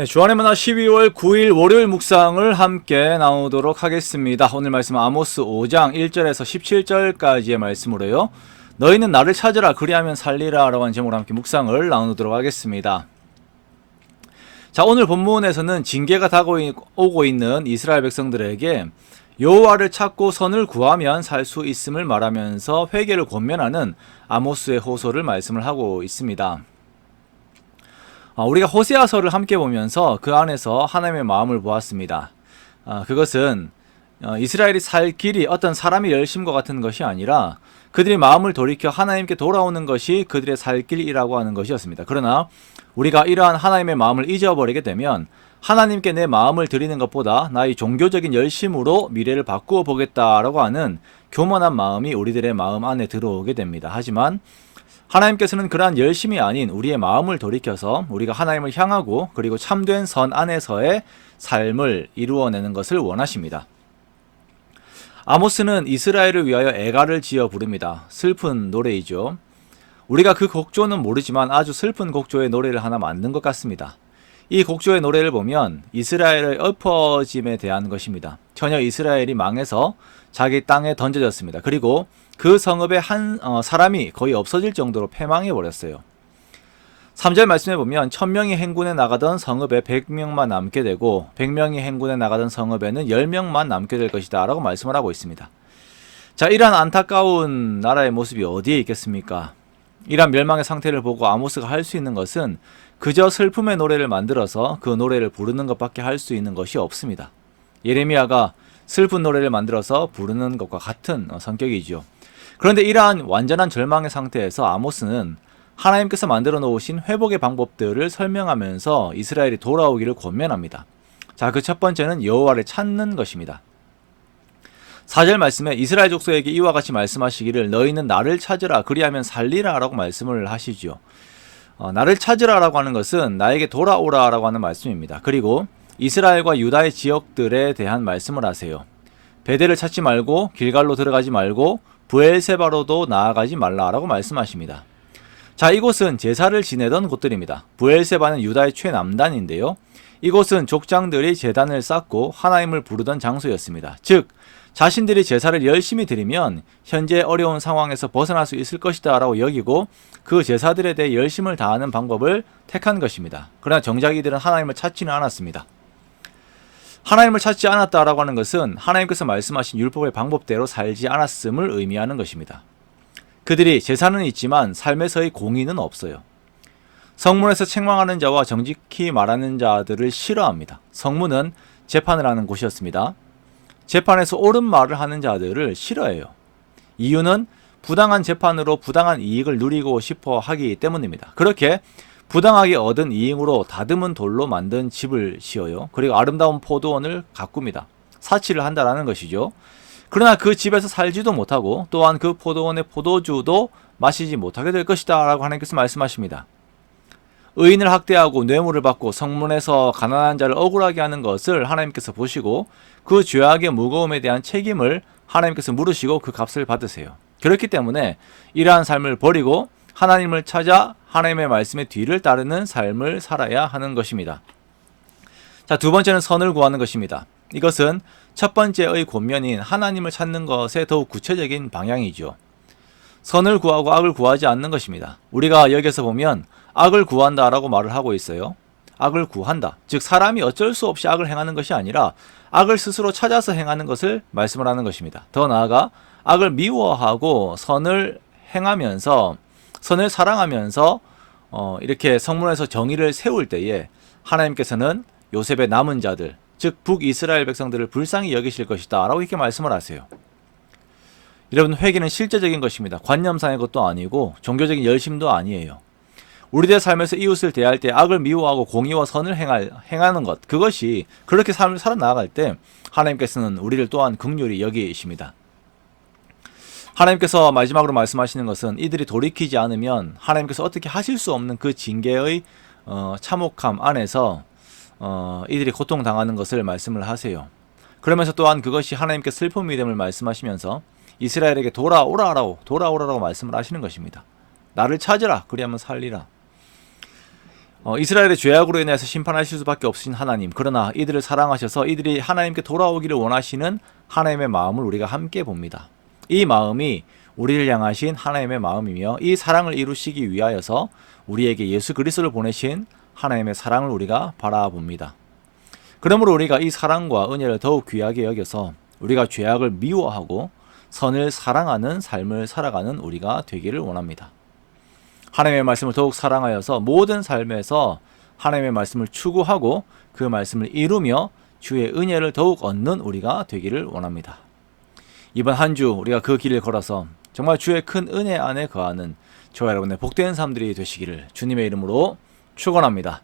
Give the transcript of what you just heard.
네, 주안의 만화 12월 9일 월요일 묵상을 함께 나누도록 하겠습니다. 오늘 말씀은 아모스 5장 1절에서 17절까지의 말씀으로요. 너희는 나를 찾으라 그리하면 살리라 라고 하는 제목으로 함께 묵상을 나누도록 하겠습니다. 자, 오늘 본문에서는 징계가 다가오고 있는 이스라엘 백성들에게 여호와를 찾고 선을 구하면 살 수 있음을 말하면서 회개를 권면하는 아모스의 호소를 말씀을 하고 있습니다. 우리가 호세아서를 함께 보면서 그 안에서 하나님의 마음을 보았습니다. 그것은 이스라엘이 살 길이 어떤 사람의 열심과 같은 것이 아니라 그들이 마음을 돌이켜 하나님께 돌아오는 것이 그들의 살 길이라고 하는 것이었습니다. 그러나 우리가 이러한 하나님의 마음을 잊어버리게 되면 하나님께 내 마음을 드리는 것보다 나의 종교적인 열심으로 미래를 바꾸어 보겠다라고 하는 교만한 마음이 우리들의 마음 안에 들어오게 됩니다. 하지만 하나님께서는 그러한 열심이 아닌 우리의 마음을 돌이켜서 우리가 하나님을 향하고 그리고 참된 선 안에서의 삶을 이루어내는 것을 원하십니다. 아모스는 이스라엘을 위하여 애가를 지어 부릅니다. 슬픈 노래이죠. 우리가 그 곡조는 모르지만 아주 슬픈 곡조의 노래를 하나 만든 것 같습니다. 이 곡조의 노래를 보면 이스라엘의 엎어짐에 대한 것입니다. 전혀 이스라엘이 망해서 자기 땅에 던져졌습니다. 그리고 그 성읍의 한 사람이 거의 없어질 정도로 패망해 버렸어요. 3절 말씀해 보면 1000명이 행군에 나가던 성읍에 100명만 남게 되고 100명이 행군에 나가던 성읍에는 10명만 남게 될 것이다 라고 말씀을 하고 있습니다. 자, 이러한 안타까운 나라의 모습이 어디에 있겠습니까? 이러한 멸망의 상태를 보고 아모스가 할 수 있는 것은 그저 슬픔의 노래를 만들어서 그 노래를 부르는 것밖에 할 수 있는 것이 없습니다. 예레미야가 슬픈 노래를 만들어서 부르는 것과 같은 성격이죠. 그런데 이러한 완전한 절망의 상태에서 아모스는 하나님께서 만들어 놓으신 회복의 방법들을 설명하면서 이스라엘이 돌아오기를 권면합니다. 자, 그 첫 번째는 여호와를 찾는 것입니다. 4절 말씀에 이스라엘 족속에게 이와 같이 말씀하시기를 너희는 나를 찾으라 그리하면 살리라 라고 말씀을 하시죠. 나를 찾으라 라고 하는 것은 나에게 돌아오라 라고 하는 말씀입니다. 그리고 이스라엘과 유다의 지역들에 대한 말씀을 하세요. 베델을 찾지 말고 길갈로 들어가지 말고 브엘세바로도 나아가지 말라라고 말씀하십니다. 자, 이곳은 제사를 지내던 곳들입니다. 브엘세바는 유다의 최남단인데요. 이곳은 족장들이 제단을 쌓고 하나님을 부르던 장소였습니다. 즉, 자신들이 제사를 열심히 드리면 현재 어려운 상황에서 벗어날 수 있을 것이다 라고 여기고 그 제사들에 대해 열심을 다하는 방법을 택한 것입니다. 그러나 정작 이들은 하나님을 찾지는 않았습니다. 하나님을 찾지 않았다라고 하는 것은 하나님께서 말씀하신 율법의 방법대로 살지 않았음을 의미하는 것입니다. 그들이 제사는 있지만 삶에서의 공의는 없어요. 성문에서 책망하는 자와 정직히 말하는 자들을 싫어합니다. 성문은 재판을 하는 곳이었습니다. 재판에서 옳은 말을 하는 자들을 싫어해요. 이유는 부당한 재판으로 부당한 이익을 누리고 싶어 하기 때문입니다. 그렇게 부당하게 얻은 이익으로 다듬은 돌로 만든 집을 지어요. 그리고 아름다운 포도원을 가꿉니다. 사치를 한다라는 것이죠. 그러나 그 집에서 살지도 못하고 또한 그 포도원의 포도주도 마시지 못하게 될 것이다 라고 하나님께서 말씀하십니다. 의인을 학대하고 뇌물을 받고 성문에서 가난한 자를 억울하게 하는 것을 하나님께서 보시고 그 죄악의 무거움에 대한 책임을 하나님께서 물으시고 그 값을 받으세요. 그렇기 때문에 이러한 삶을 버리고 하나님을 찾아 하나님의 말씀의 뒤를 따르는 삶을 살아야 하는 것입니다. 자, 두 번째는 선을 구하는 것입니다. 이것은 첫 번째의 권면인 하나님을 찾는 것의 더욱 구체적인 방향이죠. 선을 구하고 악을 구하지 않는 것입니다. 우리가 여기서 보면 악을 구한다라고 말을 하고 있어요. 악을 구한다. 즉 사람이 어쩔 수 없이 악을 행하는 것이 아니라 악을 스스로 찾아서 행하는 것을 말씀을 하는 것입니다. 더 나아가 악을 미워하고 선을 행하면서 선을 사랑하면서 이렇게 성문에서 정의를 세울 때에 하나님께서는 요셉의 남은 자들, 즉 북이스라엘 백성들을 불쌍히 여기실 것이다 라고 이렇게 말씀을 하세요. 여러분, 회개는 실제적인 것입니다. 관념상의 것도 아니고 종교적인 열심도 아니에요. 우리들의 삶에서 이웃을 대할 때 악을 미워하고 공의와 선을 행하는 것, 그것이 그렇게 삶을 살아나갈 때 하나님께서는 우리를 또한 긍휼히 여기십니다. 하나님께서 마지막으로 말씀하시는 것은 이들이 돌이키지 않으면 하나님께서 어떻게 하실 수 없는 그 징계의 참혹함 안에서 이들이 고통당하는 것을 말씀을 하세요. 그러면서 또한 그것이 하나님께 슬픔이 됨을 말씀하시면서 이스라엘에게 돌아오라라고 말씀을 하시는 것입니다. 나를 찾으라 그리하면 살리라. 이스라엘의 죄악으로 인해서 심판하실 수밖에 없으신 하나님, 그러나 이들을 사랑하셔서 이들이 하나님께 돌아오기를 원하시는 하나님의 마음을 우리가 함께 봅니다. 이 마음이 우리를 향하신 하나님의 마음이며 이 사랑을 이루시기 위하여서 우리에게 예수 그리스도를 보내신 하나님의 사랑을 우리가 바라봅니다. 그러므로 우리가 이 사랑과 은혜를 더욱 귀하게 여겨서 우리가 죄악을 미워하고 선을 사랑하는 삶을 살아가는 우리가 되기를 원합니다. 하나님의 말씀을 더욱 사랑하여서 모든 삶에서 하나님의 말씀을 추구하고 그 말씀을 이루며 주의 은혜를 더욱 얻는 우리가 되기를 원합니다. 이번 한 주 우리가 그 길을 걸어서 정말 주의 큰 은혜 안에 거하는 저와 여러분의 복된 삶들이 되시기를 주님의 이름으로 축원합니다.